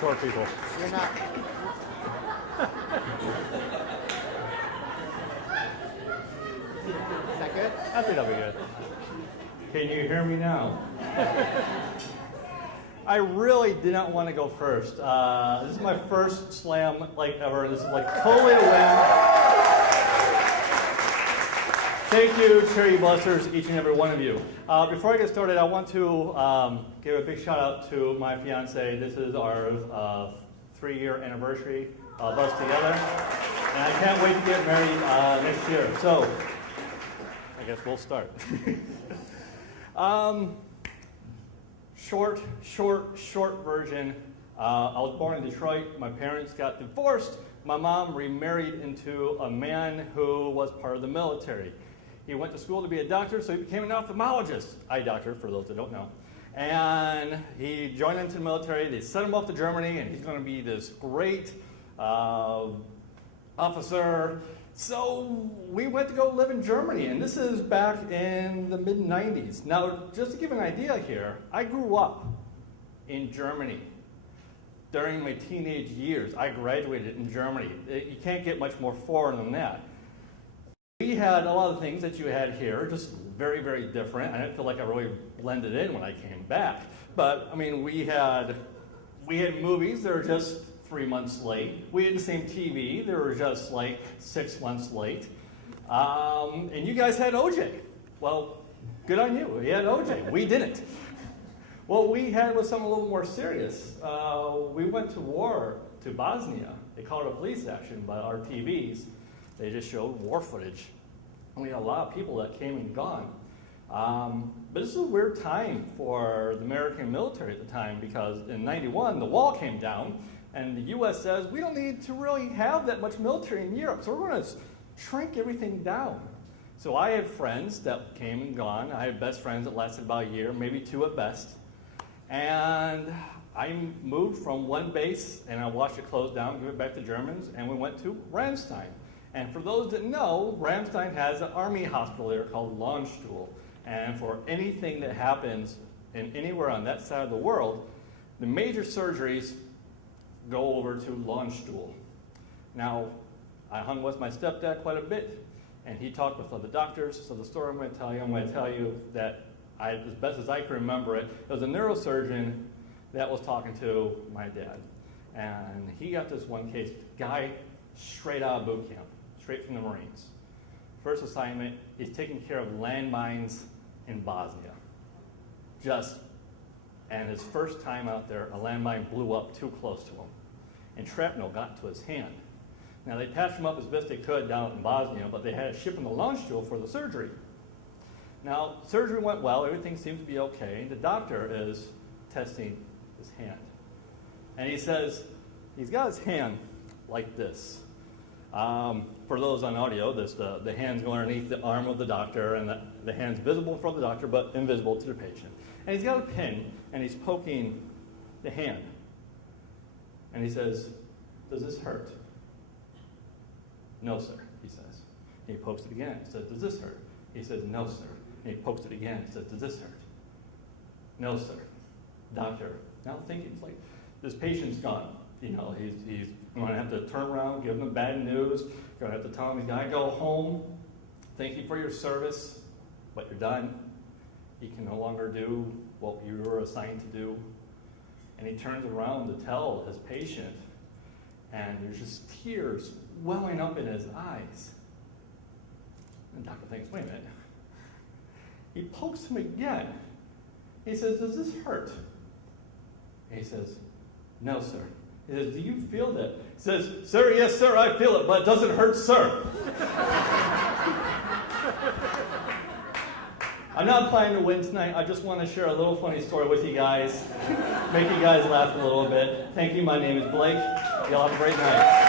short people. You're not. Is that good? I think that'll be good. Can you hear me now? I really did not want to go first. This is my first slam ever. This is totally a win. Thank you, charity blessers, each and every one of you. Before I get started, I want to give a big shout out to my fiance. This is our 3-year anniversary of us together, and I can't wait to get married next year. So, I guess we'll start. Short version. I was born in Detroit. My parents got divorced. My mom remarried into a man who was part of the military. He went to school to be a doctor, so he became an ophthalmologist, eye doctor, for those that don't know. And he joined into the military. They sent him off to Germany, and he's going to be this great officer. So we went to go live in Germany, and this is back in the mid-90s. Now, just to give an idea here, I grew up in Germany during my teenage years. I graduated in Germany. You can't get much more foreign than that. We had a lot of things that you had here, just very, very different. I didn't feel like I really blended in when I came back. But, I mean, we had movies that were just 3 months late. We had the same TV. They were just 6 months late. And you guys had OJ. Well, good on you. You had OJ. We didn't. What we had was something a little more serious. We went to war to Bosnia. They called it a police action, but our TVs, they just showed war footage. And we had a lot of people that came and gone. But this is a weird time for the American military at the time, because in '91, the wall came down, and the U.S. says, we don't need to really have that much military in Europe, so we're going to shrink everything down. So I had friends that came and gone. I had best friends that lasted about a year, maybe 2 at best. And I moved from one base, and I watched it close down, give it back to Germans, and we went to Ramstein. And for those that know, Ramstein has an army hospital there called Lancaster. And for anything that happens anywhere on that side of the world, the major surgeries go over to Lancaster. Now, I hung with my stepdad quite a bit, and he talked with other doctors. So the story I'm going to tell you that as best as I can remember it, was a neurosurgeon that was talking to my dad. And he got this one case, guy straight out of boot camp, straight from the Marines. First assignment, he's taking care of landmines in Bosnia. And his first time out there, a landmine blew up too close to him, and shrapnel got to his hand. Now, they patched him up as best they could down in Bosnia, but they had to ship him to Lancaster for the surgery. Now, surgery went well, everything seemed to be okay. The doctor is testing his hand. And he says, he's got his hand like this. For those on audio, the hand's going underneath the arm of the doctor, and the hand's visible from the doctor, but invisible to the patient. And he's got a pin, and he's poking the hand. And he says, does this hurt? No, sir, he says. And he pokes it again. He says, does this hurt? He says, no, sir. And he pokes it again. He says, does this hurt? No, sir. Doctor, now thinking, it's like, this patient's gone. You know, he's going to have to turn around, give him the bad news. Going to have to tell him he's got to go home. Thank you for your service, but you're done. You can no longer do what you were assigned to do. And he turns around to tell his patient, and there's just tears welling up in his eyes. And the doctor thinks, wait a minute. He pokes him again. He says, does this hurt? And he says, no, sir. He says, do you feel that? He says, sir, yes, sir, I feel it, but it doesn't hurt, sir. I'm not planning to win tonight. I just want to share a little funny story with you guys, make you guys laugh a little bit. Thank you. My name is Blake. Y'all have a great night.